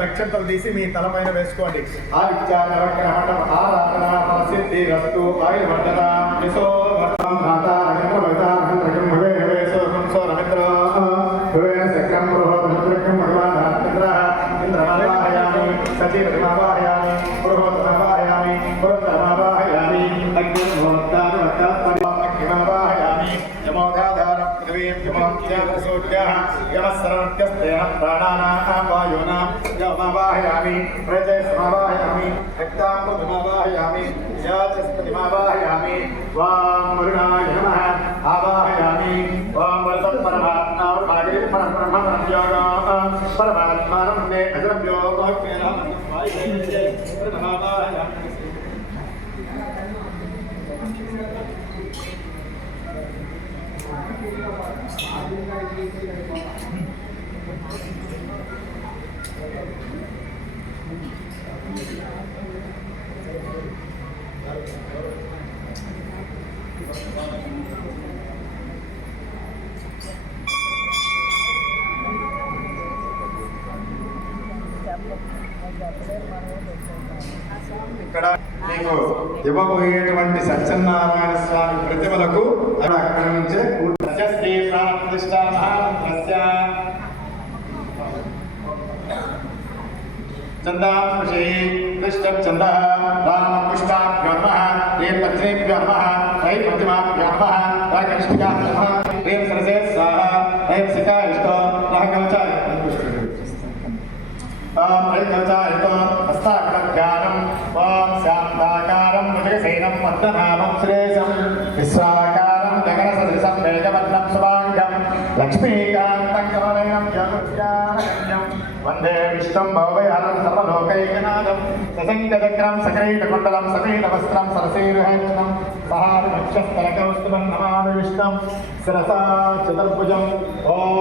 నక్షత్రం తీసి మీ తలపైన వేసుకోండి. సిద్ధిరస్తు ఆయుర్వర్ధన యశో వర్ధనం ధాత రవీంద్ర భవిత రవీంద్రకం భవే హవేశో హంసో రవీంద్ర భవేన సక్రం బృహోదృకం భగవాన్ ఇంద్రమావాహయామి సతీరమావాహయామి బృహోదమావాహయామి బృహోదమావాహయామి అగ్నిమోర్ధానవత్తాత్మనిమావాహయామి యమోధాధారం పృథివీం యమోధ్యాసూర్యః యమస్సర్వత్యస్తేన ప్రాణానాం వాయునాం యమవాహయామి ప్రజయసమావాహయామి రక్తాంబుధమావాహయామి యాచస్పతిమావాహయామి వాం వరుణాయ నమః ఆవాహయామి వాం వరదం పరమాత్మా పరబ్రహ్మణం యోగా పరమాత్మానం నే అజరం యోగోక్మేన వాయునమావాహయామి. ఇక్కడ మీకు ఇవ్వబోయేటువంటి సత్యనారాయణ స్వామి ప్రతిమలకు అక్కడి నుంచే శ్రీ ప్రాణ ప్రతిష్ఠా మహామంత్రస్య చందాంశే కృష్ణం చంద రామకృష్ణాభ్యో నమః రేం పత్రేభ్యో నమః రై ప్రతిమాభ్యో నమః రాకృష్ణికాభ్యో నమః రేం సరసే స్వాహ రేం సికాయిష్టో రాహకవచాయ ైకవచాయతో హస్తాకరధ్యానం ఓం శాంతాకారం భుజగశయనం పద్మనాభం సురేశం విశ్వాకారం గగనసదృశం మేఘవర్ణం శుభాంగం లక్ష్మీకాంతం కమలయం యోగజ్ఞానగమ్యం వందే విష్ణుం భవభయహరం సర్వలోకైకనాథం సశంఖచక్రం సకైటకుండలం సకైటవస్త్రం సరసైర్హేక్షణం సహారమక్షస్థలకౌస్తుభం నమామి విష్ణుం శిరసా చతుర్భుజం ఓం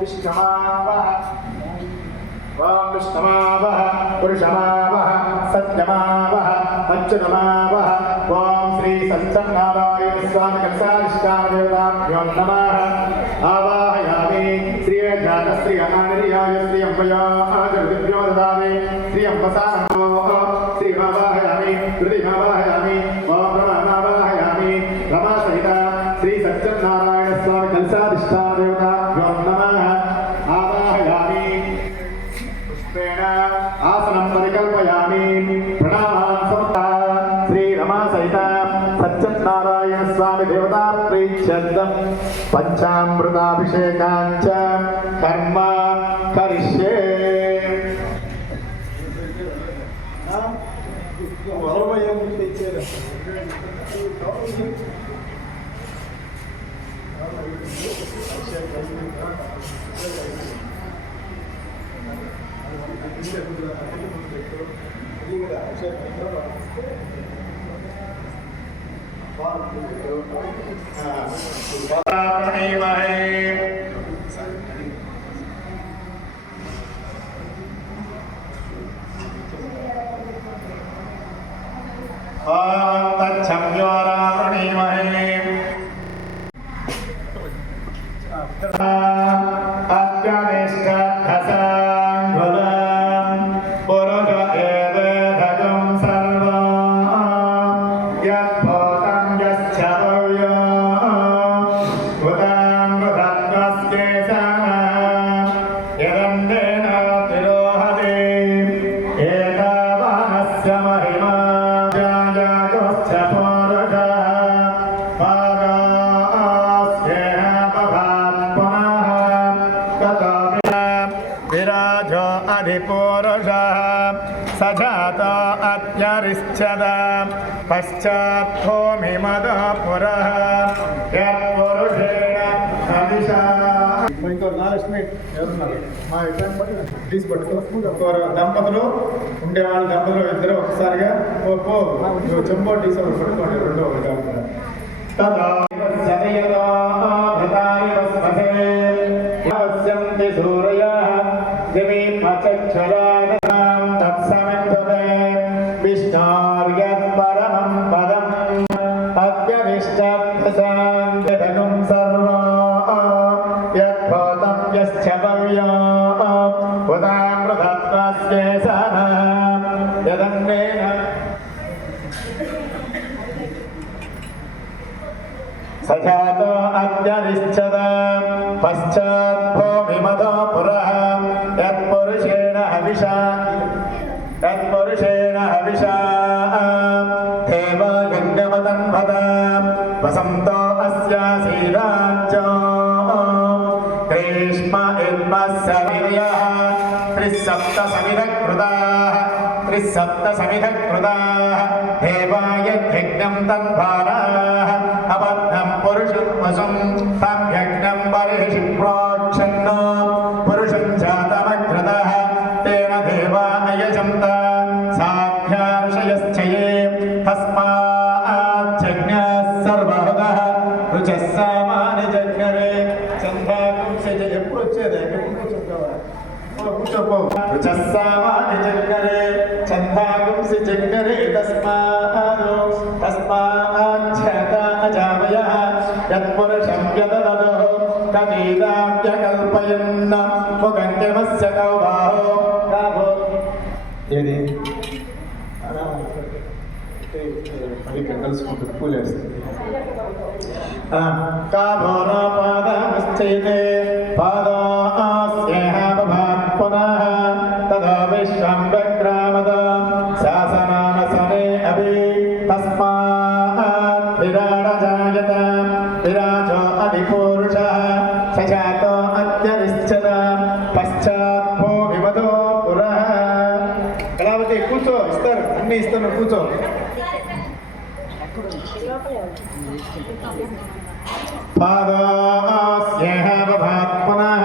విష్ణుమావహ ఓం విష్ణుమావహ పురుషమావహ సత్యమావహ అచ్యుతమావహ ఓం శ్రీ సత్యనారాయణ స్వామి కలశాధిష్టానదేవతాభ్యో నమః ఆవాహయామి శ్రీయజాత శ్రీ అనానిర్యాయ శ్రీ అంబయా ఆజర్దిభ్యో దదామి శ్రీ అంబసానమో శ్రీమావాహయామి హృదిమావాహయామి ఓం రమావాహయామి రమా సహిత శ్రీ సత్యనారాయణ స్వామి కలశాధిష్టానదేవతాభ్యో నమః ఆవాహయామి ఆసనం పరికల్పయామి ప్రణామాన్ సమర్పయామి. శ్రీ రమా సహిత సత్యనారాయణ స్వామి దేవతా ప్రీత్యర్థం పంచామృతాభిషేకాంచ కర్మ కరిష్యే. विराजो अधिपुरुषः सजात अत्यरिष्यद पश्चात्भूमि मदः पुरः यत्पुरुषेण अदिशा దంపతులు ఉండేవాళ్ళు దంపతులు ఇద్దరు ఒకసారిగా చెంబో టీసర్ పట్టుకోండి రెండో भव्यश्च भव्यो उदामृतत्वस्येषाः यदन्नेन सजातो अद्यरिश्चद पश्चाद्भूमिमतो पुरः यत्पुरुषेण हविषा देवा गङ्गमतन्वद वसन्तो अस्यासीराज्यो ग्रीष्म इद्मस्सविदयः त्रिसप्तसमिधकृताः देवाय यज्ञं तन्भाराः अबद्धं पुरुषं वसुं तं यज्ञं बर्हिषि प्रोक्षन्नो पुरुषं जातमग्रतः तेन देवा अयजन्त साध्यार्षयश्च ये तस्माज्जज्ञः सर्वहृदः रुचः सामान्यजज्ञरे चन्दाकुंसज ఎప్పుడు వచ్చేదే కూర్చోపో रुचः सामान्यजज्ञरे चन्दाकुंसि जज्ञरे तस्माच्छता अजावयः यत्पुरुषं यददो कवीदाव्यकल्पयन् मुगङ्गमस्य कौबाहो काभो ఏది కలుసుకుంటుంది పూలేస్తుంది కాబోరాపాదమశ్చైతే పాదాస్యేహ భవాత్ పునః తదా విశ్వం విక్రామద శాసనానసనే అభి తస్మాత్ విరాజాయత విరాజో అధిపూరుషः సజాతో అత్యరిశ్చత పశ్చాత్ భూమిమదో పురః. కళావతి కూర్చో, ఇస్తారు అన్ని ఇస్తాను, కూర్చో. పాదాస్యేహ భవాత్ పునః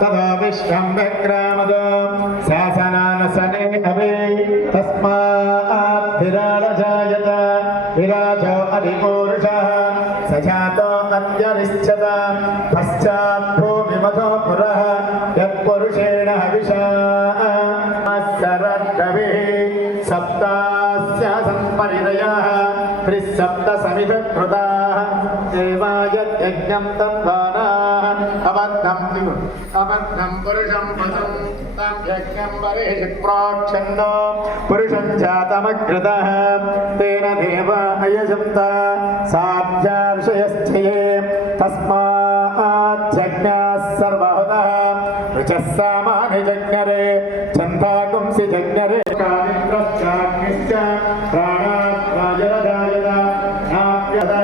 తదా విశ్వం విక్రామద శాసనానసనే అభి తస్మాత్ విరాజాయత విరాజో అధిపూరుషः సజాతో అత్యరిశ్చత పశ్చాత్ భూమిమతో పురః యత్పురుషేణ హవిషా సరద్రవిః సప్తాస్య సంపరిదయః त्रिसप्तसमिधकृताः देवाय यज्ञं तन्वानाः अबद्धं पुरुषं वसुं तं यज्ञं बर्हिषि प्रोक्षन्नो पुरुषं जातमग्रतः तेन देवा अयजन्त साध्यार्षयश्च ये तस्माज्जज्ञः सर्वहृदः रुचः सामान्यजज्ञरे छन्दाकुंसि जज्ञरे कामिन्द्रश्चाग्निश्च प्राणात्मायरजायत नाप्यता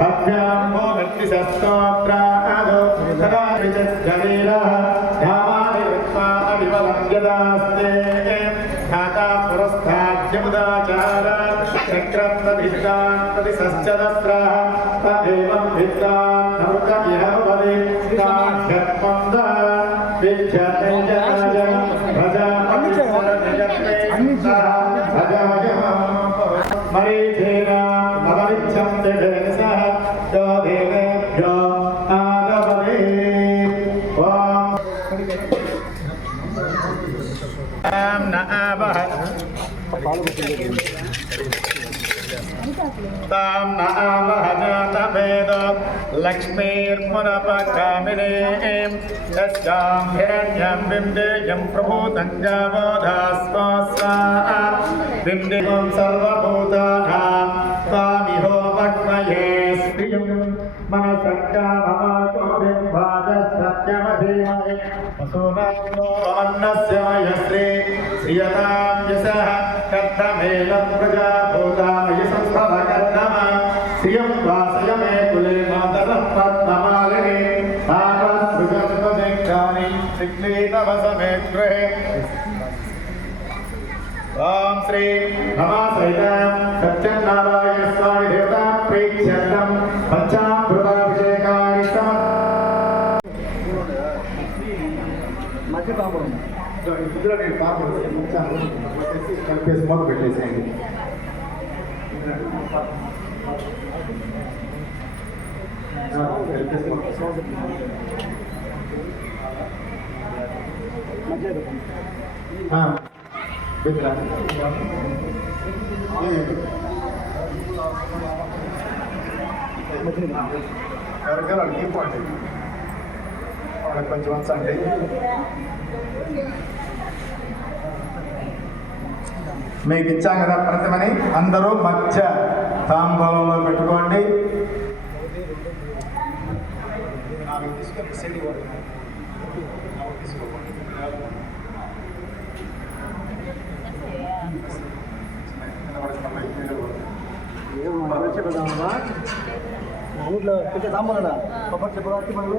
भव्याम्भो व्यक्तिशस्तोत्रादो तदा विजज्जलीलः धामानि वृत्त्वा अविवलं यदास्ते ध्याता पुरस्ताद्यमुदाचारात् चक्रं तदिष्टान् तदिशश्चदस्रः तदेवं विद्वान् नरुत इह वदे ताभ्यत्वन्द विद्यते जनाय भजामतिसरनिजते भजाय मरीचेन मदरिच्छन्ति भेषः यो देवेभ्यो आदवदे ॐ न आवह तां न आवह जातवेद लक्ष्मीर्मुनपकामिनीं यस्यां हिरण्यं बिम्देयं प्रभूतं जावोधास्वासा बिम्देयं सर्वभूतानां स्वामिहो भक्मये स्त्रियं मनसक्काममाको बिम्बाजसत्यमधीमहि वसुनान्नो अन्नस्य मयश्री श्रियतां यशः कर्तमेलं प्रजाभूतामयि संस्थभकर्तम श्रियं वासय मे कुले मातरं पद्ममालिनी आत्मसृजन्वदिक्कानि सिक्लीतवसमे गृहे ओम श्री नमः सत्यनारायण स्वामी देवता प्रीत्यर्थं पंचामृताभिषेकानि मध्य पापं इधर ने पापं కలిపేసి మొదలు పెట్టేసేయండి. ఎవరికైనా ఇంపార్టెంట్ వాళ్ళకి కొంచెం వచ్చండి. మీకు ఇచ్చాం కదా ప్రతిమని, అందరూ మధ్య తాంబూలంలో పెట్టుకోండి. ఊళ్ళో కొంచెం సాంబారా కొబ్బరి చెప్పి మనకు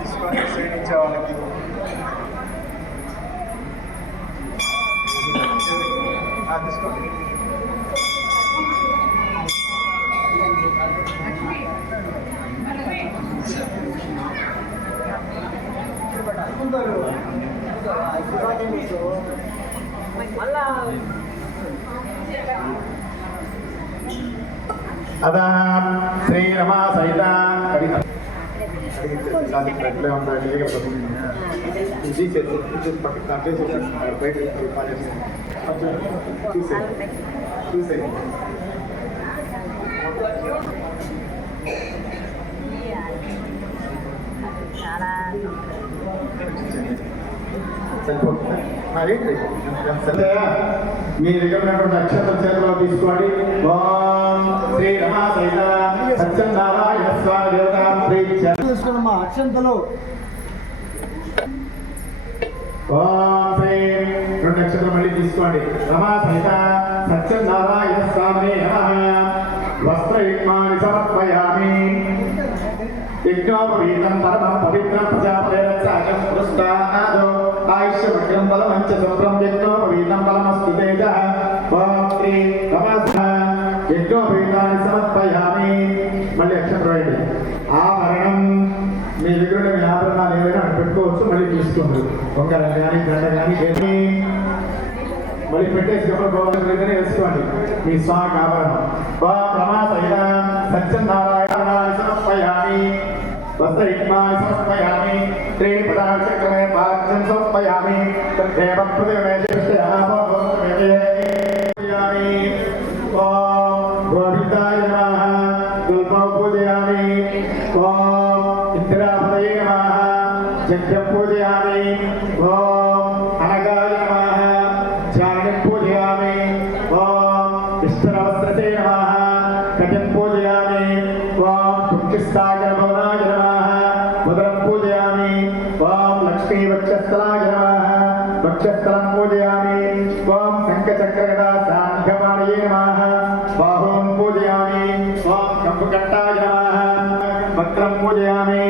తీసుకొని వాళ్ళకి తీసుకోండి. అదా శ్రీరమా సహిత చూసే మీ దగ్గర ఉన్నటువంటి అక్షరం చేతిలో తీసుకోండి. ఓం శ్రీ రమా సహిత సత్యనారాయణ స్వామి దేవతా అక్షంతలో ఓం శ్రీ రెండు అక్షరం మళ్ళీ తీసుకోండి. రమా సహిత సత్యనారాయణ స్వామి వస్త్రయుగ్మాని సమర్పయామి. యజ్ఞోపవీతం పరమం పవిత్రం ప్రజాపతిరక్షాకం పురస్కారాదో ఆయుష్యమగ్రం బలమంచ శుభ్రం యజ్ఞోపవీతం బలమస్తు తేజః. ఓం శ్రీ రమా యజ్ఞోపవీతాన్ని సమర్పయామి. మళ్ళీ అక్షరం రాయండి. ఆభరణం మీ దగ్గర మీ ఆభరణాలు ఏవైనా పెట్టుకోవచ్చు. మళ్ళీ తీసుకోండి. వంకర కానీ దండ కానీ మళ్ళీ పెట్టేసి గమనించే వేసుకోండి. మీ స్వామి ఆభరణం. ఓం రమా సహిత సత్యనారాయణ సమర్పయామి. వస్త్రయుగ్మాని సమర్పయామి. త్రీణి పదాక్షక్రమే పాద్యం సమర్పయామి. తద్దేవ ప్రతిమేషయామి. ఓం గోవిందాయ నమః. తుల్పం పూజయామి. ఓం ఇంద్రాపదయే నమః. యజ్ఞం పూజయామి. ఓం అనగాయ నమః. ధ్యానం పూజయామి. ఓం విష్ణురవస్త్రతే నమః. కటిం పూజయామి. ఓం కుంకిస్తాయ భవనాయ నమః. ముద్రం పూజయామి. ఓం లక్ష్మీ వక్షస్థలాయ నమః. వక్షస్థలం పూజయామి. ఓం శంఖచక్రగదా సాంఘమానయే నమః. బాహూన్ పూజయామి. ఓం కంపుకట్టాయ నమః. వక్రం పూజయామి.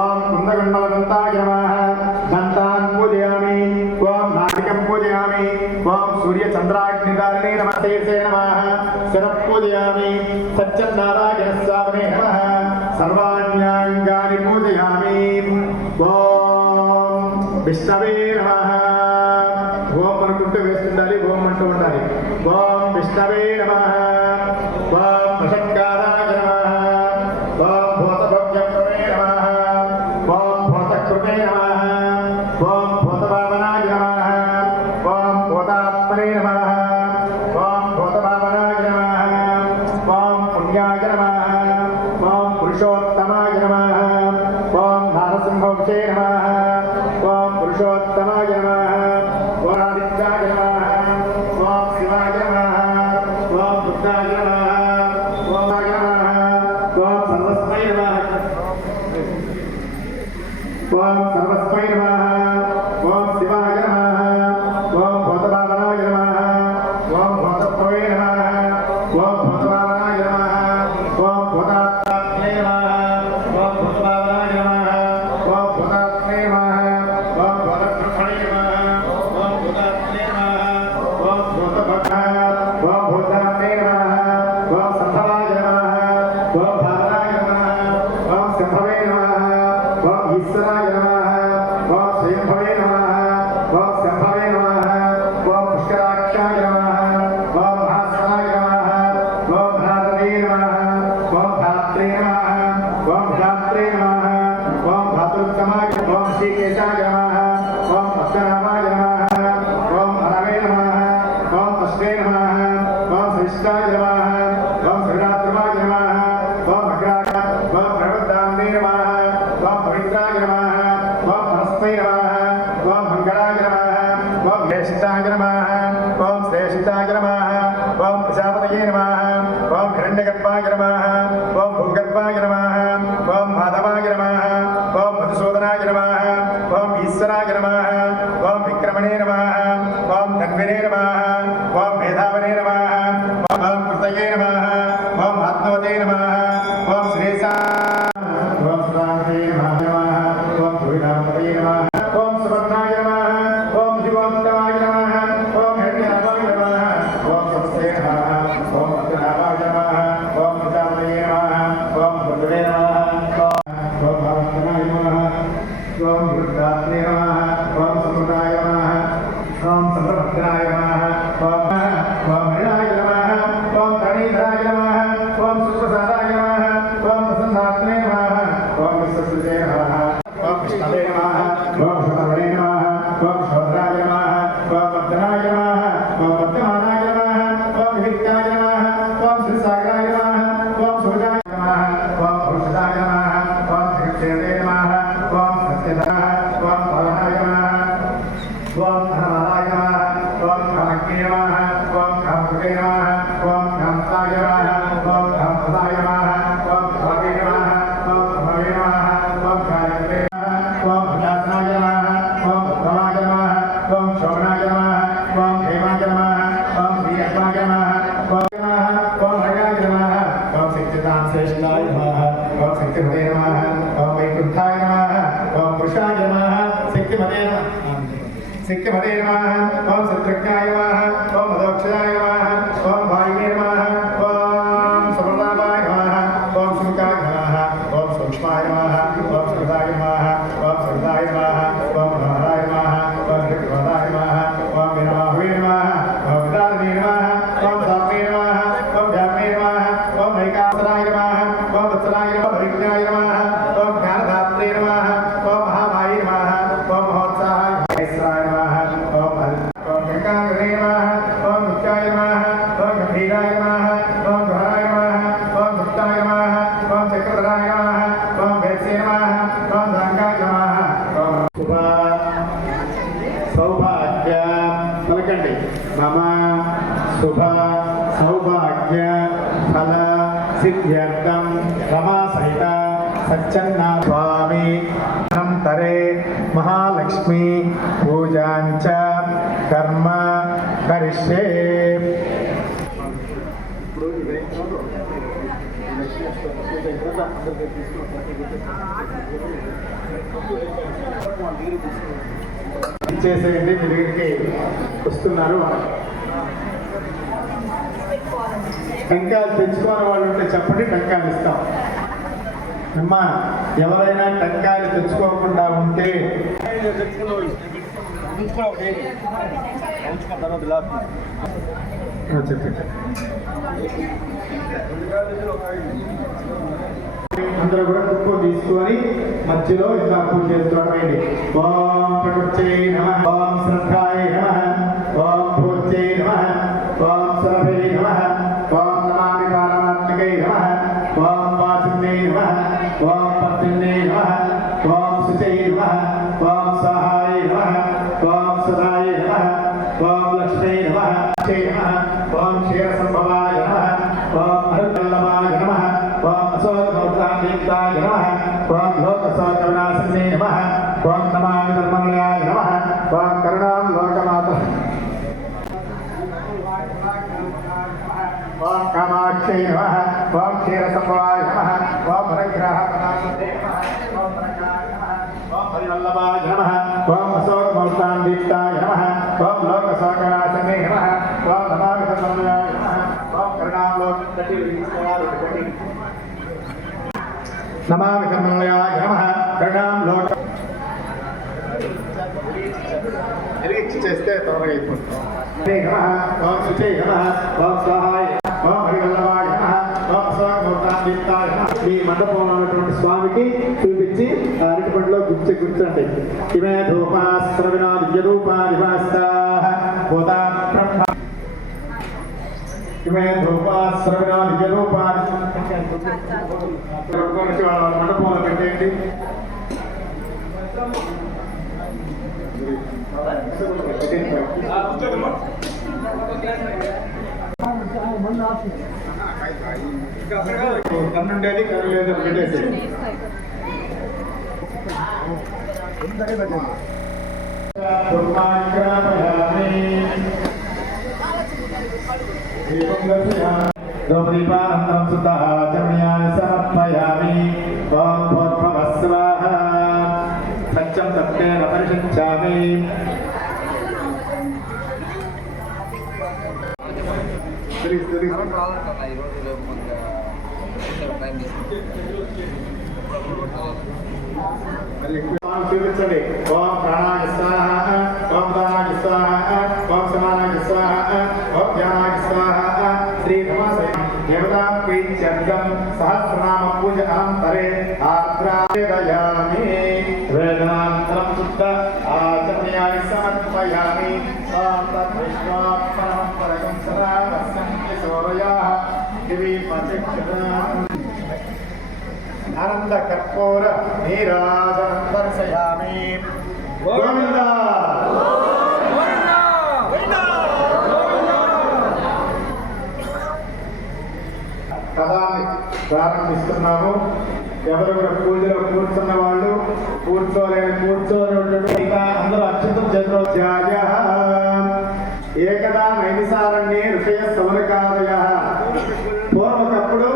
ఓం కుందగుండలదంతాయ నమః. దంతాన్ పూజయామి. ఓం నాసికం పూజయామి. ఓం సూర్యచంద్రాగ్నిదారిణే నమస్తే నమః. శిరః పూజయామి. సత్యనారాయణ స్వామినే నమః. సర్వాణ్యాంగాని పూజయామి. ఓం విష్ణవే నమః. ఓం అనుకుంటూ వేస్తుండాలి. ఓం అంటూ ఉండాలి. ఓం విష్ణవే నమః. ఓం వషట్కారాయ నమః. ఓం భూతభవ్యమే నమః. ఓం భూతకృతే నమః. ఓం భూతభావనాయ నమః. ఓం భూతాత్మనే నమః. ఓం భూతభావనాయ నమః. ఓం పుణ్యాయ నమః. ఓం పురుషోత్తమాయ నమః. ఓం నారసింహవృషే నమః. ఓం పురుషోత్తమాయ నమః. ఓం ఆదిత్యాయ నమః. ఓం శివాయ నమః. ఓం బుద్ధాయ నమః. ఓం ఆయ నమః. ఓం సర్వస్మై నమః. ఓం సర్వస్మై నమః. ఓం శివాయ నమః. ఓం భూతభావనాయ నమః. ఓం భూతప్రవే నమః. ఓం భూతభావనాయ నమః. ఓం భూతాత్మనే నమః. ఓం భూతభావనాయ నమః. ఓం భూతాత్మనే నమః. ఓం భూతబ్రహ్మణే నమః. ఓం భూతాత్మనే నమః. ఓం భూతభక్తాయ. ఓం భూతాత్మనే నమః. ఓం సంభవాయ నమః. ఓం భావనాయ నమః. ఓం శంభవే నమః. ఓం ఈశ్వరాయ నమః. ఓం శ్రీంభవే నమః. ఓం శంభవే నమః. ఓం పుష్కరాక్షాయ నమః. ఓం మహాస్వరాయ నమః. ఓం భ్రాతరే నమః. ఓం ధాత్రే నమః. श्रेष्ठाय नमः ओम शक्तिमते नमः ओम वैकुंठाय नमः ओम पुरुषाय नमः शक्तिमते नमः शक्तिमते नमः ओम शत्रुघ्नाय नमः ओम मदोक्षाय नमः ओम वायुवे नमः ओम समृद्धाय नमः ओम सुमुखाय नमः ओम सूक्ष्माय नमः ओम सुहृदाय नमः ओम सुहृदाय नमः ओम मनोहराय नमः ओम विक्रमाय नमः ओम विनाहुवे नमः ओम विदारिणे नमः ओम साम्ये नमः ओम व्याप्ये नमः ओम नैकासराय नमः ओम वत्सलाय नमः परिज्ञाय नमः ओम ज्ञानदात्रे नमः ओम महामाये नमः ओम महोत्साहाय महेश्वराय नमः ओम गंगाधरे नमः ओम मुक्ताय नमः ओम गंभीराय नमः ओम ध्वराय नमः ओम गुप्ताय नमः ओम चक्रधराय नमः ओम वैश्ये नमः ओम धनगाय नमः ओम शुभ सौभाग्य पलकंడి मम शुभ सौभाग्य फल सिद्ध्यर्थं रमा सहित सच्चन्ना स्वामी अनंतरे महालक्ष्मी पूजांच कर्म करिष्ये చేసేయండి మీ దగ్గరికి వస్తున్నారు టంకాయలు తెచ్చుకోని వాళ్ళు ఉంటే చెప్పండి టంకాయలు ఇస్తాం అమ్మా ఎవరైనా టంకాయలు తెచ్చుకోకుండా ఉంటే చెప్పండి అందరూ కూడా తుప్పు తీసుకొని మధ్యలో ఇలా పూజ చేసుకోవడం. ఓం ప్రకృత్యై నమః ఓం శ్రద్ధాయ నమః ఓం భూత్యై నమః ఓం సురభై నమః ఓం నమామి కాలమాత్మకై నమః ఓం వాచిన్యై నమః ఓం పద్మిన్యై నమః ఓం శుచై నమః ఓం సహాయ నమః ఓం సదాయ నమః ఓం లక్ష్మీ నమః నమః ఓం క్షీరసంభవాయ నమః ఓం హరివల్లభాయ నమః ఓం అశోకమౌత్రాదీప్తాయ నమః ఓం లోకశోకవినాశినే నమః ఓం నమామి ధర్మనిలయాయ నమః ఓం కరుణాం లోకమాత ఓం కామాక్షై నమః ఓం క్షీరసంభవాయ నమః ఓం హరిగ్రహపదాయ నమః ఓం రంగాయ నమః ఓం హరివల్లభాయ నమః ఓం అశోకమౌత్రాదీప్తాయ నమః ఓం లోకశోకవినాశినే నమః ఓం నమామి ధర్మనిలయాయ నమః ఓం కరుణాం లోకమాత నమామి ధర్మనిలయాయ నమః కరుణాం లోక ఎరిగిచ్చి చేస్తే త్వరగా అయిపోతుంది. ఓం శుచై నమః ఓం సహాయ ఓం హరివల్లభాయ నమః ఓం అశోకమౌత్రాదీప్తాయ నమః. మీ మండపంలో ఉన్నటువంటి స్వామికి చూపించి అరటి పండులో కూర్చోండి. ఇమే ధూపాస్త్రవినా దివ్యరూపా నివాస్తాః భూతా బ్రహ్మ ఇమే ధూపాస్త్రవినా దివ్యరూపా మండపంలో పెట్టేయండి. కన్నుండేది కన్ను లేదు పెట్టేసి ద్రౌపదీపానందం సుతః జమ్యాని సమర్పయామి. ఓం భూర్భువః స్వాహా సత్యం సత్యేన పరిషించామి. చూపించండి. ఓం ప్రాణాయ స్వాహ ఓం దానాయ స్వాహ ఓం సమానాయ స్వాహ ఓం ధ్యానాయ స్వాహ. శ్రీ దేవతా ప్రీత్యర్థం సహస్రనామ పూజ అనంతరే ఆద్రాయామి. వేదాంతరం శుద్ధ ఆచమయామి సమర్పయామి. ఓం తద్విష్ణోత్పరం పరగం సదా వస్యంతి సౌరయాః దివి పతిక్షతాం. ఆనంద కర్పూర నీరాజనం దర్శయామి. గోవింద కథాన్ని ప్రారంభిస్తున్నాము. ఎవరు కూడా పూజలో కూర్చున్న వాళ్ళు కూర్చోనటువంటి అందరూ అక్షతం చంద్రోధ్యాయ ఏకదా నైమిసారణ్యే ఋషయ సౌనకాదయ. పూర్వకప్పుడు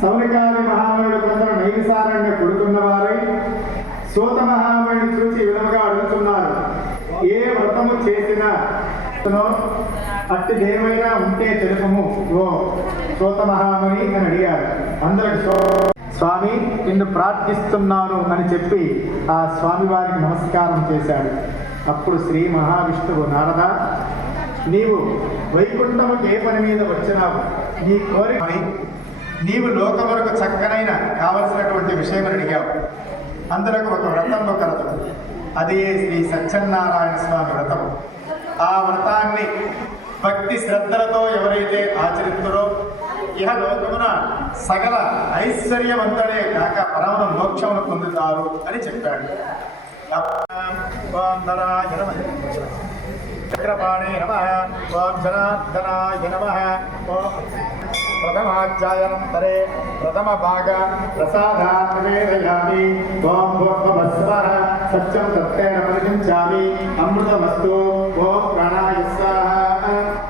సౌనక సౌనకాది మహామునుడు కొందరు నైమిసారణ్య కొడుతున్నవారై సూత మహాముని చూసి విధముగా అడుగుతున్నారు. ఏ వ్రతము చేసినా అట్టిదేమైనా ఉంటే తెలుపము ఓ సూత మహాముని అని అడిగారు. అందరికి స్వామి నిన్ను ప్రార్థిస్తున్నాను అని చెప్పి ఆ స్వామి వారికి నమస్కారం చేశాడు. అప్పుడు శ్రీ మహావిష్ణువు, నారద నీవు వైకుంఠముకి ఏ పని మీద వచ్చినావు, నీ కోరిక నీవు లోకములకు చక్కనైన కావలసినటువంటి విషయం అడిగావు. అందులో ఒక వ్రతంలో కలదు, అదే శ్రీ సత్యనారాయణ స్వామి వ్రతం. ఆ వ్రతాన్ని భక్తి శ్రద్ధలతో ఎవరైతే ఆచరిస్తారో ఇహ లోకమున సకల ఐశ్వర్యవంతుడే కాక పరమ మోక్షమును పొందుతారు అని చెప్పాడు. చక్రపాణే నమః, ఓం జనార్దనాయ నమః. ప్రథమాధ్యాయనంతరే ప్రథమ భాగ ప్రసాదాత్ నివేదయామి. ఓం భూర్భువస్సువః సత్యం తత్తేన పరిశుంచామి. అమృతమస్తు. ఓం ప్రాణాయ స్వాహ.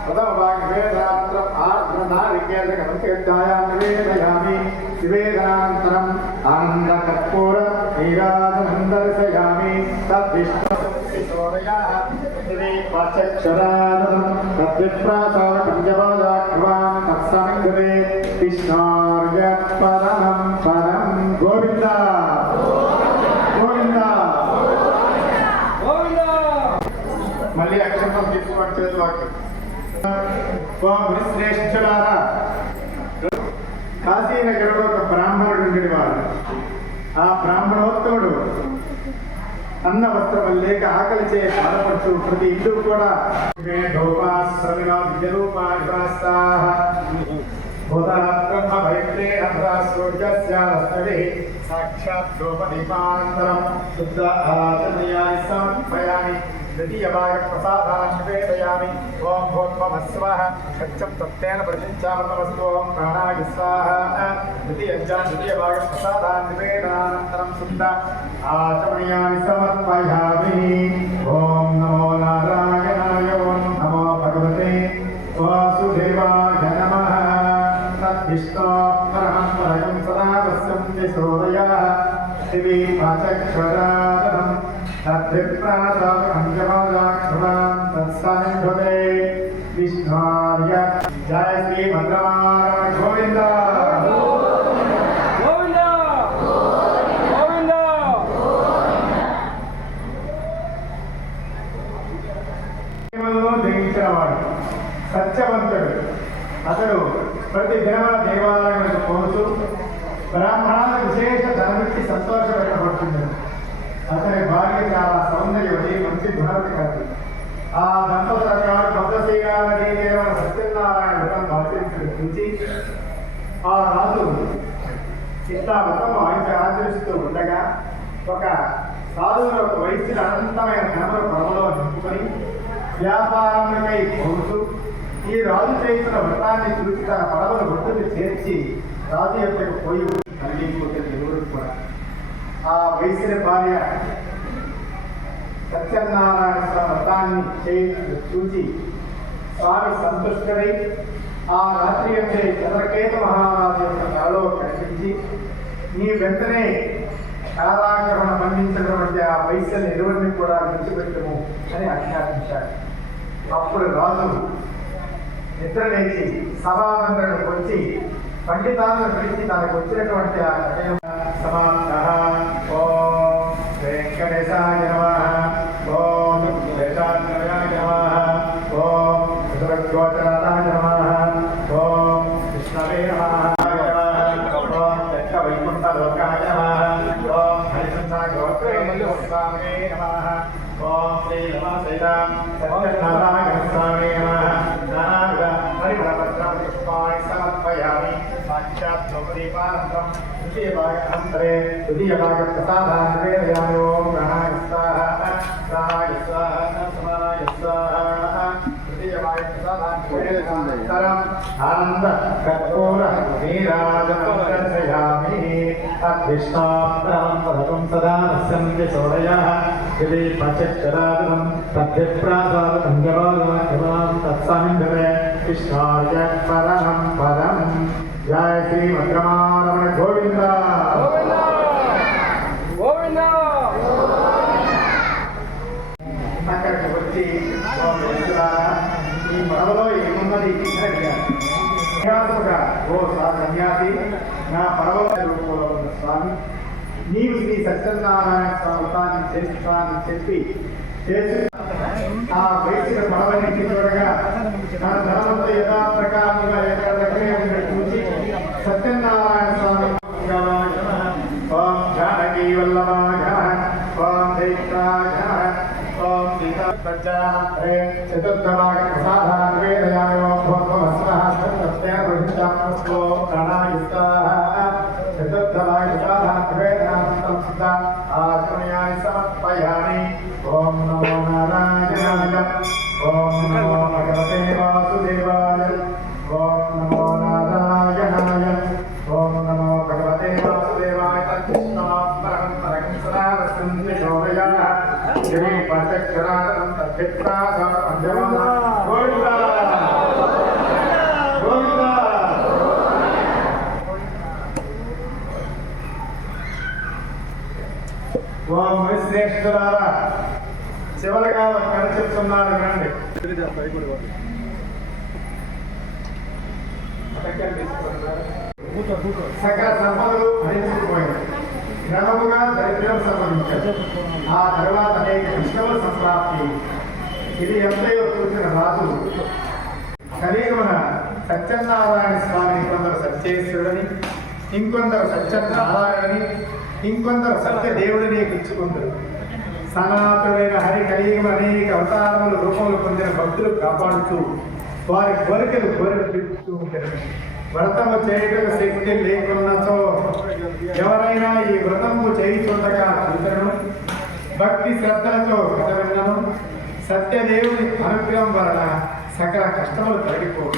ప్రథమ భాగ నివేదనానంతరం ఆర్ద్రనారికేళకమంత్రికజ్ఞాయాం నివేదయామి. నివేదనానంతరం ఆనందకర్పూర నీరాజనం దర్శయామి. తద్విష్ణుశోరయః వాచక్షరాదం తద్విప్రాసార పంచపాదాఖ్వాం తత్సమింగరే కృష్ణార్యత్పరమం పరం. గోవింద గోవింద గోవింద. మళ్ళీ అక్షరం తీసుకోండి చేతులకి. శ్రేష్ఠులారా, కాశీనగరంలో ఒక బ్రాహ్మణుడు ఉండేవాడు. ఆ బ్రాహ్మణోత్తముడు అన్న వస్త్రం లేక ఆకలి చే బాధపడుతూ ప్రతి ఇల్లు కూడా సాక్షాత్ ద్రౌపదీపానంతరం శుద్ధ ఆచమయామి సమర్పయామి. ద్వితీయ భాగ ప్రసాదాన్ నివేదయామి. ఓం భూర్భువస్సువః సత్యం తత్తేన ప్రతిష్ఠామృతమస్తు. ఓం ప్రాణాయ స్వాహ. ద్వితీయ భాగ ప్రసాదాన్ నివేదనానంతరం శుద్ధ ఆచమయామి సమర్పయామి. ఓం నమో నారాయణాయ. ఓం నమో భగవతే వాసుదేవాయ నమః. తద్విష్ణోపరమం పరమం సదా వస్యంతి సూరయః దివి పాచక్షరాదనం తద్విప్రాసాపంచపాదాక్షరాం తత్సమింధతే విష్ణార్య. జయ శ్రీ మంత్రమారణ గోవింద గోవింద గోవింద. జయించినవాడు సత్యవంతుడు. అతడు ప్రతి దినమున దేవాలయానికి పోతూ బ్రాహ్మణాల విశేష ధనమిచ్చి సంతోషపెట్టబడుతుంది. అతని భార్య చాలా సౌందర్యవతి, మంచి గుణవతి కలది. ఆ దంపతుల భద్రశ్రీగారి దేవన సత్యనారాయణ వ్రతం ఆచరించడం చూసి ఆ రాజు ఇట్లా వ్రతం ఆచరిస్తూ ఉండగా ఒక సాధువులు ఒక వైద్యులు అనంతమైన ధనముల పొరలో నింపుకొని వ్యాపారములకై పోతూ ఈ రాజు చేస్తున్న వ్రతాన్ని చూసి తన పడవను ఒడ్డుకు చేర్చి రాజు యొక్క పోయి కలిగిపోతుంది. ఎవరు కూడా ఆ వైశ్య భార్య సత్యనారాయణ స్వామి వ్రతాన్ని చూసి స్వామి సంతుష్టమై ఆ రాత్రి యొక్క చంద్రకేతు మహారాజు యొక్క కళలో కనిపించి నీ వెంటనే కాలాగ్రహణ మండించినటువంటి ఆ వైశ్యని ఎరువుని కూడా విడిచిపెట్టము అని ఆజ్ఞాపించాడు. అప్పుడు రాజు నిద్ర లేచి సభామందిరానికి వచ్చి పండితాలను పిలిచి తనకు వచ్చినటువంటి ఆ కథయం సమాప్తః. ఓం వెంకటేశాయ నమః. ఓం శేషాద్వయాయ నమః. ఓం ఋతుగోచరాయ నమః. ఓం విష్ణవే నమః. ఓం దక్ష వైకుంఠ లోకాయ నమః. ఓం హరిశంస గోత్రే స్వామినే నమః. ఓం శ్రీ నమః సత్యనారాయణ స్వామినే నమః. నానావిధ పరిమళపత్రం పుష్పాణి సమర్పయామి. సాక్షాత్ ద్రౌపదీపానంతరం ద్వితీయ భాగంతరే ద్వితీయ భాగ ప్రసాదాన్ నివేదయామి. ఓం ప్రాణాయ స్వాహ. ప్రాణాయ స్వాహ. సమానాయ స్వాహ. ద్వితీయ భాగ ప్రసాదాన్ నివేదయానంతరం ఆనంద కర్పూర నీరాజనం దర్శయామి. తద్విష్ణోపరమం పదకం సదా నశ్యంతి సూరయః దివి పాచక్షరాదనం తద్విప్రాసాదపంచపాదాక్షరాం తత్సమింధతే కృష్ణార్య పరమం పదం. జయ శ్రీ మంత్రమారమణ నా పరమత రూపంలో ఉన్న స్వామి నీవు శ్రీ సత్యనారాయణ స్వామి వ్రతాన్ని చేస్తానని చెప్పి చేసి ఆ వయసుల పడవనికి చూడగా తన ధర్మంతో యథా ప్రకారంగా ఎక్కడ దగ్గరే ఉన్నట్టు చూసి సత్యనారాయణ స్వామి ఓం జానకీ వల్లభాయ ఓం దైత్రాయ ఓం సీతా ప్రజారే చతుర్థభాగ ప్రసాదాన్ వేదయామి ఓం భోత్వమస్మః సత్యేన ప్రతిష్టామస్తో ప్రాణాయుక్తాః చతుర్థభాగ ప్రసాదాన్ వేదయామి సంస్థ ఆచమయామి సమర్పయామి ఓం నమో నారాయణాయ ఓం నమో భగవతే వాసుదేవాయ ఓం నమో నారాయణాయ ఓం నమో భగవతే వాసుదేవాయ తత్కృష్ణమాత్మరం పరమేశ్వరాస్మి శోభయాః శ్రీ పంచక్షరాణం తద్విప్రాసార పంచమా గోవిందా గోవిందా. ఓం శ్రేష్ఠులారా చివరగా ఒక కథ చెప్తున్నారు వినండి. సకల సంపదలు హరించుకుపోయింది, క్రమముగా దరిద్రం సంభవించారు. ఆ తర్వాత అనేక విషయముల సంప్రాప్తి. ఇది ఎంతయో చూసిన రాజులు కలియుగమున సత్యనారాయణ స్వామిని కొందరు సత్యేశ్వరుడని, ఇంకొందరు సత్యనారాయణని, ఇంకొందరు సత్యదేవుడిని పిలుచుకుంటారు. సనాతనమైన హరి కలియుగం అనేక అవతారములు రూపములు పొందిన భక్తులు కాపాడుతూ వారి కోరికలు తీర్చుతూ ఉంటారు. వ్రతము చేయటకు శక్తి లేకున్నచో ఎవరైనా ఈ వ్రతము చేయుచుండగా చూడను, భక్తి శ్రద్ధలతో కృతజ్ఞను, సత్యదేవుని అనుగ్రహం వలన సకల కష్టములు తొలగిపోవు,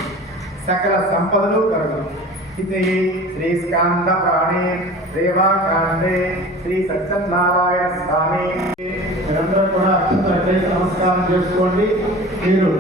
సకల సంపదలు కలుగును. ఇది శ్రీ స్కాంద ప్రాణే దేవాకాండే శ్రీ సత్యనారాయణ స్వామి. మీరందరూ కూడా అక్షంతలు చేసి నమస్కారం చేసుకోండి. మీరు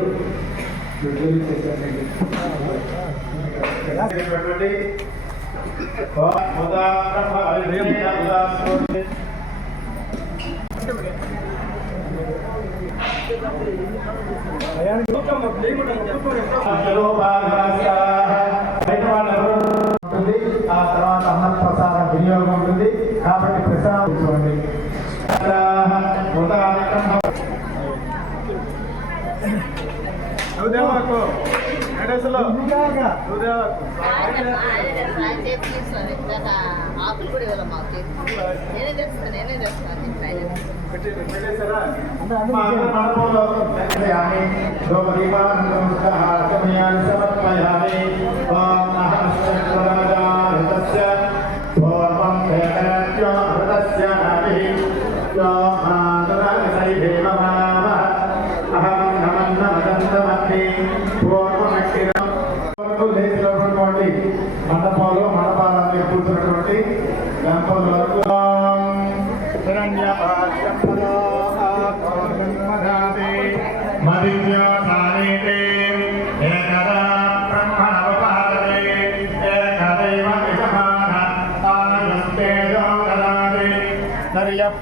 ఆ తర్వాత అన్నప్రసాదం వినియోగం ఉంటుంది కాబట్టి ప్రసాదం చూడండి. ఆకులు కూడా ఇవ్వాలి మాకు. నేనే తెస్తాను మండపాలు మండపాలన్నీ కూర్చున్నటువంటి గణపతుల వరకు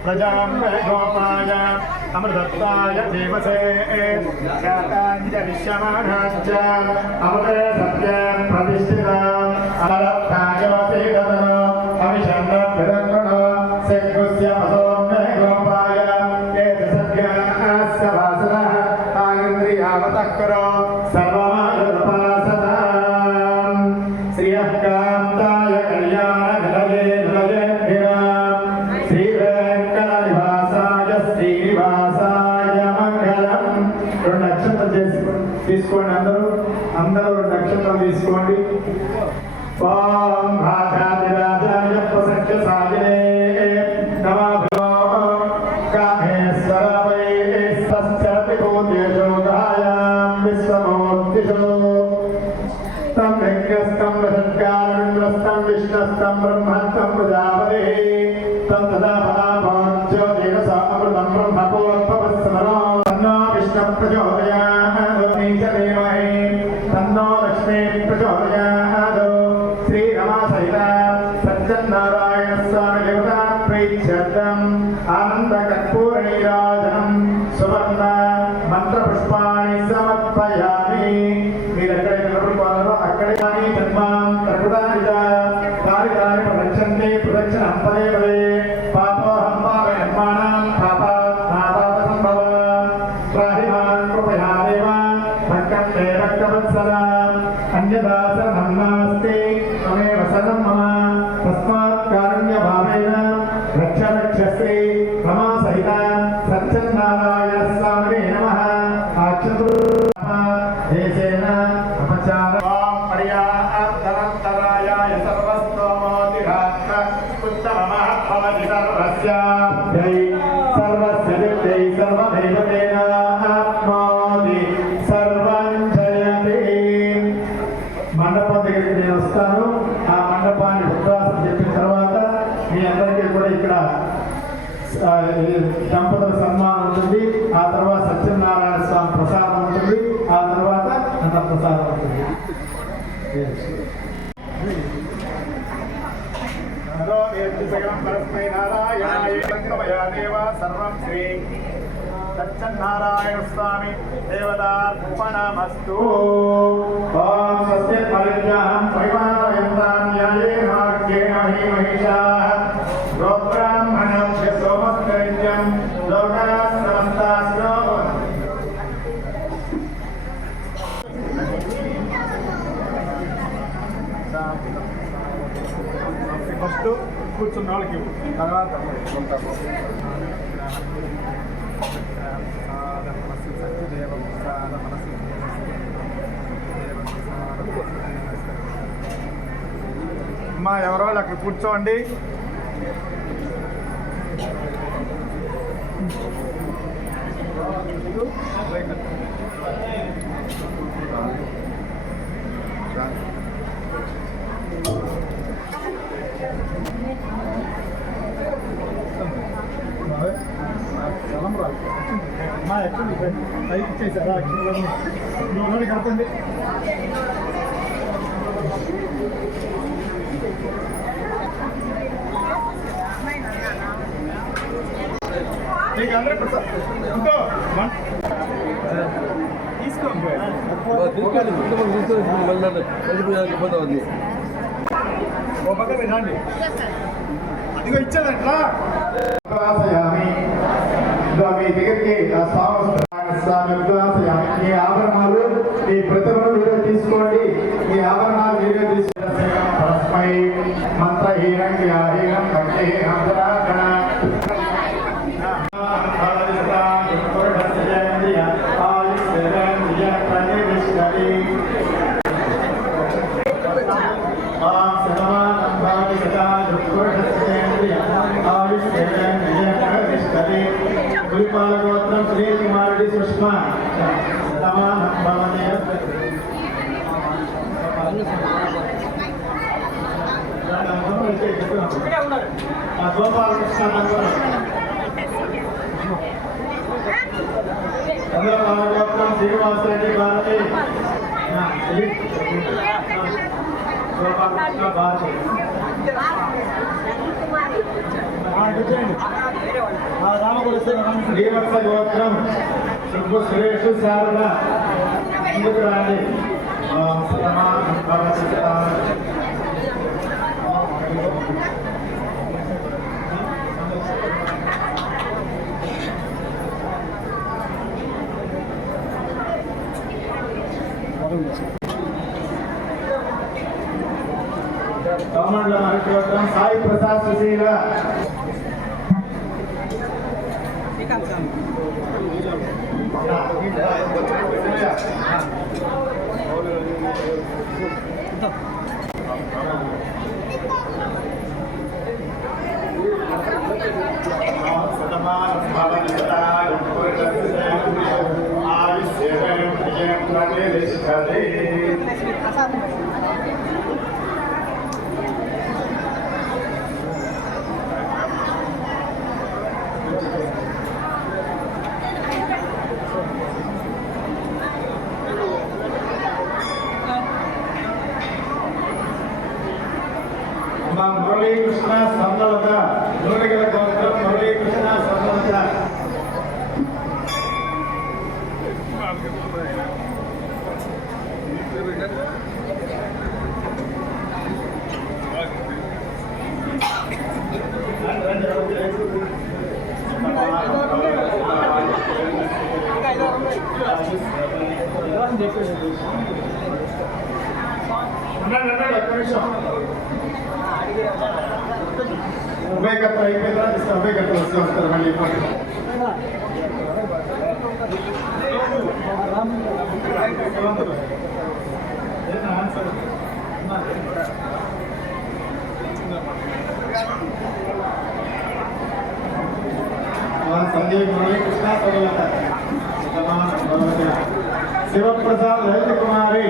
ప్రజాయ అమృతత్వాయ దేవసే శాతాంజలిష్యమాణాశ్చ అమృత సత్యం ప్రతిష్ఠితాం అమరత్తాయోపేదనో అవిషన్న విరక్షణో శక్రుస్య పదోమ్య గోపాయ ఏత సత్యాస్య వాసనః ఆగింద్రియావతఃకరో సర్వమాయురపాసతాం శ్రియః కాంతాయ కళ్యాణ నిలయే నిలయేభ్యాం శ్రీ వెంకటనివాసాయ శ్రీనివాసాయ మంగళం. రెండు నక్షత్రం తీసుకోండి. అందరూ రెండు నక్షత్రం తీసుకోండి. ఓం భాషాదిరాజాయ ప్రసఖ్య సాగినే నమః కామేశ్వరాయ తస్యాపి భూతేషు గాయాం విశ్వమూర్తిషు తం యజ్ఞస్థం వశత్కారమింద్రస్థం విష్ణస్థం బ్రహ్మస్థం ప్రజాపతి తం తదా పదాభాజ్యోతిన సామృతం బ్రహ్మకోత్పవస్మరో తన్నో విష్ణు ప్రచోదయాత్ నీచదేమహే తన్నో లక్ష్మీ ప్రచోదయాత్. శ్రీరమాసహిత సత్యనారాయణ స్వామి దేవతా ప్రీత్యర్థం ఆనంద కర్పూర నీరాజనం సువర్ణ మంత్ర పుష్పాన్ని సమర్పయామి. మీరు ఎక్కడైనా నిలబడుకోవాలో అక్కడే జన్మాం కర్పూరాన్ని ప్రదక్షిణం పదే పదే పాపోహం పాపయన్మానాం పాపాపసంభవ త్రాహిమాన్ కృపయా దేవ భక్తం తే భక్తవత్సల అన్యదా శరణం నాస్తి త్వమేవ శరణం మమ తస్మాత్ కారుణ్యభావేన రక్ష రక్షశ్రీ రమా సహిత సత్యనారాయణ స్వామినే నమః అచ్యుత దేశేన అపచార పర్యాత్తరంతరాయాయ సర్వస్తోమోతిరాత్మ ఉత్తమః భవతి సర్వస్యాభ్యై సర్వస్య విద్యై సర్వదేవ తేనాత్మాది సర్వం జయతి. మండపం దగ్గరికి నేను వస్తాను. ఆ మండపాన్ని ఉద్వాసం చెప్పిన తర్వాత మీ అందరికీ కూడా ఇక్కడ దంపతుల సన్మానం ఉంటుంది. ఆ తర్వాత సత్యనారాయణ స్వామి ప్రసాదం ఉంటుంది. ఆ తర్వాత అన్న ప్రసాదం ఉంటుంది. సర్వం శ్రీ సత్యనారాయణ స్వామి దేవతార్పణమస్తు. ఓం సస్య పరిజ్ఞానం పరిమాణయంతాన్యాయే మార్గేణ హి మహిషాః గోబ్రాహ్మణస్య సోమస్కరిత్యం లోకాః సమస్తాస్యో. ఫస్ట్ కూర్చున్న వాళ్ళకి తర్వాత అమ్మా ఎవరో వాళ్ళు అక్కడ కూర్చోండి. మా యాక్చువల్లీ పైకి ఇచ్చేసారా యాక్చువల్లీ కడతండి. మీకు అందరూ ఇంకో తీసుకోండి. ఓ పక్క వినండి. అదిగో ఇచ్చేదట్లా మీ దగ్గరికి స్వామి ఉద్వాసయామి. మీ ఆభరణాలు మీ ప్రతిభను వీడియో తీసుకోండి. మీ ఆభరణాలు వీడియో తీసుకుని పరస్మై మంత్రహీనం వ్యాహీనం భక్తిహీనం జనార్దన గురుపాలగోత్రం శ్రీ కుమారుడి సుష్మ గోపాలగోత్రం శ్రీనివాసరెడ్డి భారతి గోపాలకృష్ణ భారతి శ్రీవత్స గోత్రం సుబ్బు సురేష్ శారద ముందుకు రండి. తమిళ మహర్షి సాయి ప్రసాద్ సుశీల మురళీకృష్ణ సందలత నూనెగల గోత్రం మురళీకృష్ణ సందలత నిమిషం ఉభయకర్తలు అయిపోయిన తర్వాత ఇస్తాం. ఉభయకర్తలు వస్తారు మళ్ళీ సంజయ్ మురళీకృష్ణ సోదరులత శివప్రసాద్ లలిత కుమారి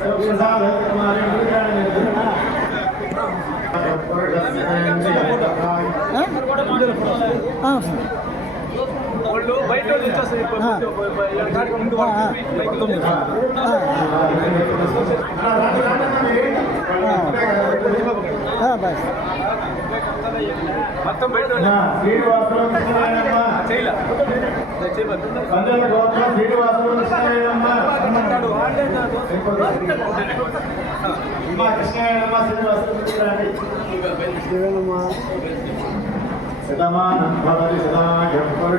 శివప్రసాద్ లలిత కుమారి శ్రీనివాసులు పంజల గోత్రం శ్రీనివాసులు కృష్ణయ్యమ్మ కృష్ణయ్యమ్మ శ్రీనివాసులు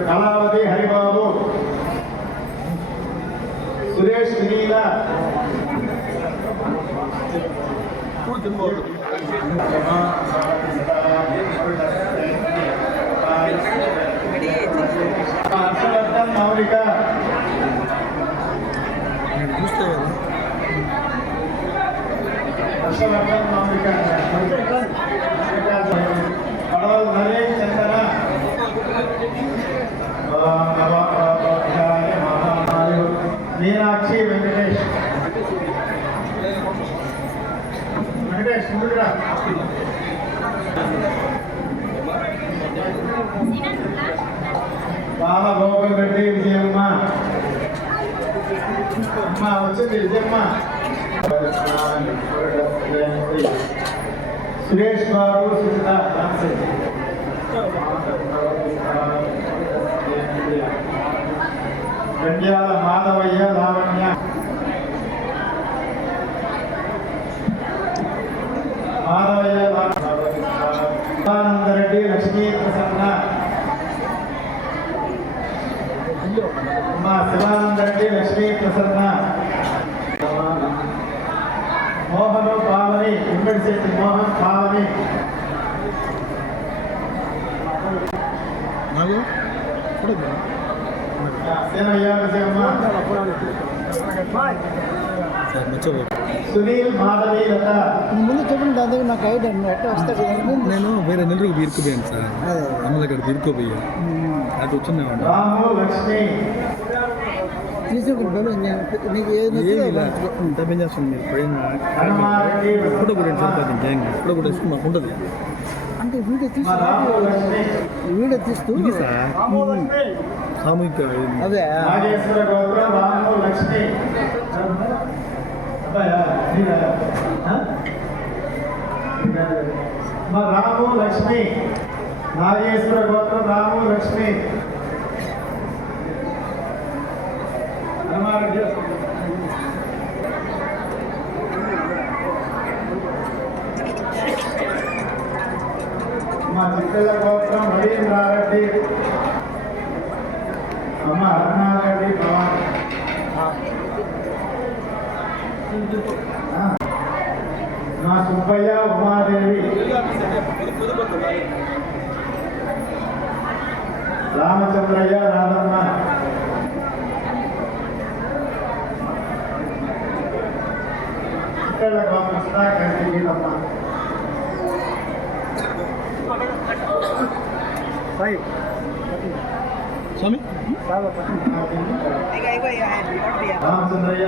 కళావతి హరిబాబు సురేష్ వినీల మౌలిక హర్షవర్ధన్ మౌలిక పడవల్ నరేష్ చందన మీనాక్షి వెంకటేష్ ముందుగా బాలగోపాల్ రెడ్డి విజయమ్మ అమ్మ వచ్చింది విజయమ్మ సురేష్ బాబు సుజిత గండ్యాల మాధవయ్య లావణ్య మాధవయ్య ఆనందరెడ్డి లక్ష్మీ ప్రసన్న మా శివానందరెడ్డి లక్ష్మీ ప్రసన్న మోహను పావని వెంకటశెట్టి మోహన్ పావని సేనయ్య విజయమ్మ సునీల్ మాధవి లత ముందు చెప్పండి దాని దగ్గర నాకు ఐడియా ఎట్లా వస్తాడు నేను వేరే నెల్లూరుకు బీరుకుపోయాను సార్ అమ్మ దగ్గర బీరుకుపోయా అటు వచ్చిందేమండి రాము లక్ష్మి తీసుకుంటాను నీకు ఏది డబ్బేం చేస్తాను మీరు పైన ఫోటో కూడా సరిపోతుంది గ్యాంగ్ ఫోటో కూడా ఇస్తుంది మాకు ఉంటుంది అంటే వీడియో తీస్తూ ఇది సార్ సామూహిక అదే నాగేశ్వర గోత్రం రాము లక్ష్మి రాము లక్ష్మి నాగేశ్వర గోత్రం రాము లక్ష్మి మా చిత్తల గోత్రం రవీంద్రారెడ్డి అమ్మ అరుణారెడ్డి భవాని మా సుబ్బయ్య ఉమాదేవి రామచంద్రయ్య రాధమ్మ చిత్తల గోత్రం కంటి గీతమ్మ స్వామి రామచంద్రయ్య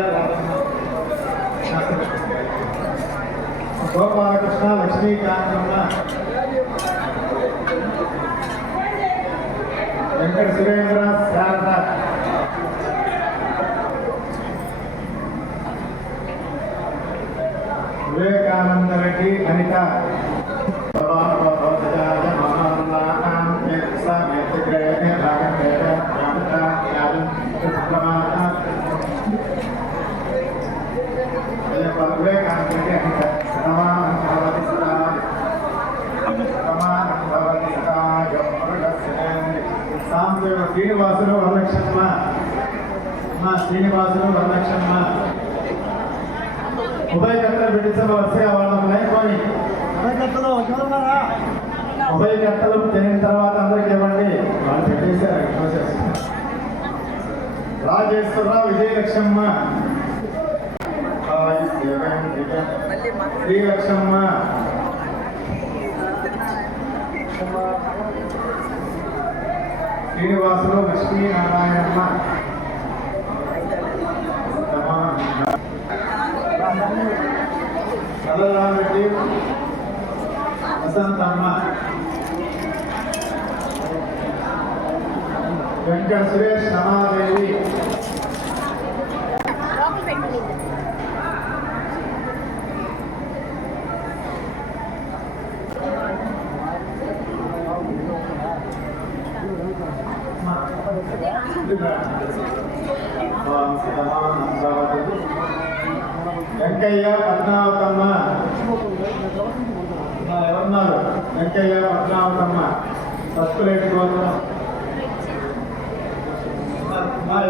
గోపాలకృష్ణ లక్ష్మీకాంతమ్మ వెంకట సురేంద్ర శారద వివేకానంద రెడ్డి అనిత శ్రీనివాసులు వరలక్ష్మమ్మ మా శ్రీనివాసులు వరలక్ష్మమ్మ ఉభయకర్తలు బిడ్డించలు వరుసగా వాళ్ళ లైన్ పోయి ఉభయకర్తలు చేరిన తర్వాత అందరికి ఇవ్వండి. వాళ్ళు పెట్టేశారు ప్రాసెస్. రాజేశ్వరరావు విజయలక్ష్మమ్మ, శ్రీలక్ష్మమ్మ, శ్రీనివాసులు, లక్ష్మీనారాయణమ్మ, కలరారెడ్డి, వసంతమ్మ, వెంకట సురేష్, రమాదేవి, వెంకయ్య, పద్మావతమ్మ, ఎవరున్నారు? వెంకయ్య, పద్మావతమ్మ, పసుపులేటి గోత్రం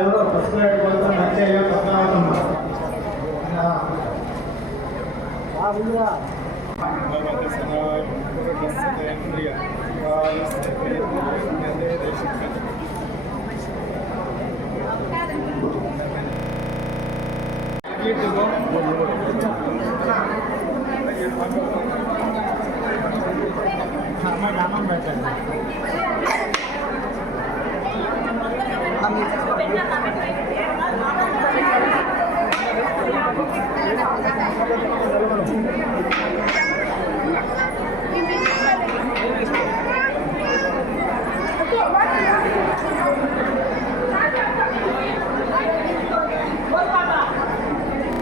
ఎవరో పసుపులేటి గోత్రం వెంకయ్య, పద్మావతమ్మ. పెట్టండి